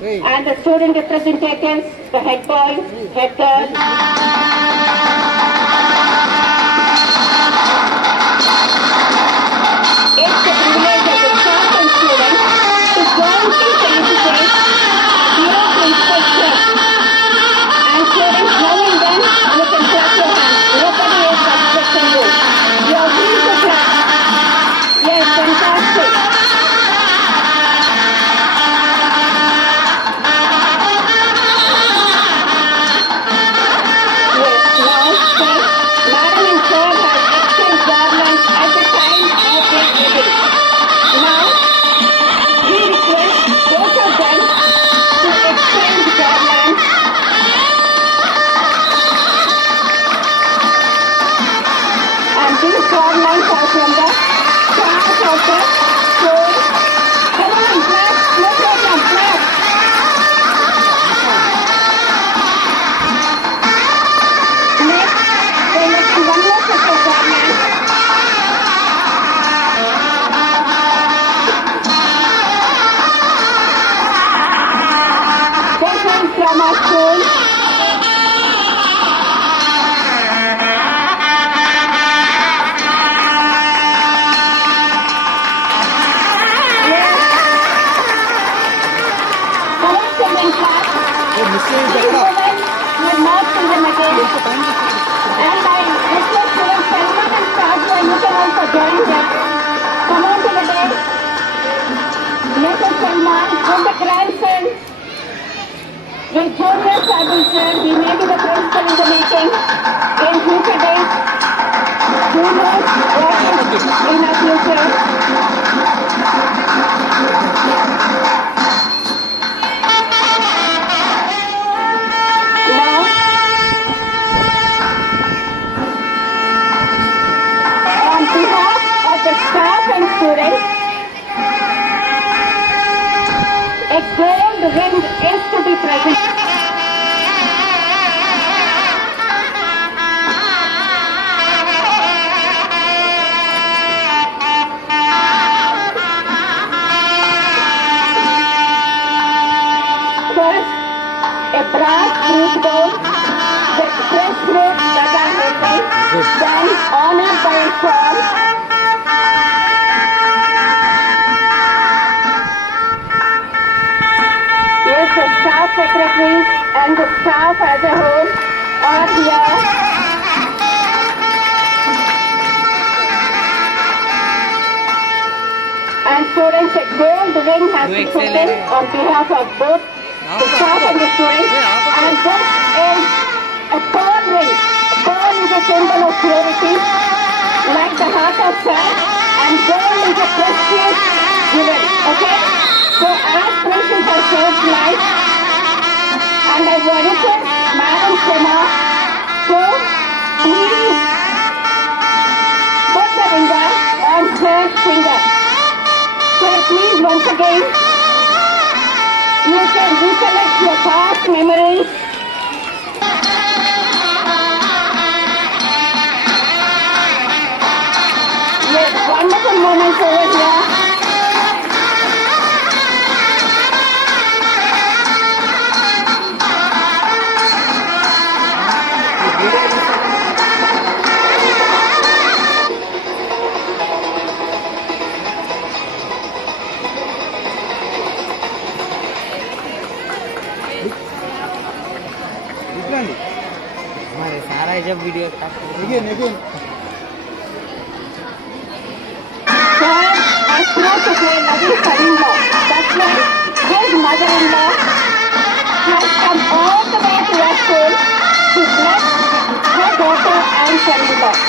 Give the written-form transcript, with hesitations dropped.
And the student representatives, the head boys, head girls. It's the privilege of the staff and students to jointly felicitate zero principal chef. And students, now and then, you can clap your hands. Nobody is objection rule. You are free to clap. Yes, fantastic. From our school. Will junior Saber sir, he may be the principal in the meeting. In future days, juniors working in our future. Now, on behalf of the staff and students, a gold ring is to be present. First, a brass fruit bowl with fresh fruit that are making, then honored by a song. Yes, the staff secretaries and the staff as a whole are here. And students, a gold ring has been put in on behalf of both the staff and the students. And this is a pearl ring. Pearl is a symbol of purity, like the heart of God. And gold is a precious jewel. Okay? So as Principal has saved life, and I will request Madam Sima to please put the finger on her finger. So please once again, you can recollect your past memories. Yes, wonderful moments over here. हमारे सारा जब video Sir, I spoke to a loving son-in-law. That's right, his mother-in-law has come all the way to our school to bless her daughter and son-in-law.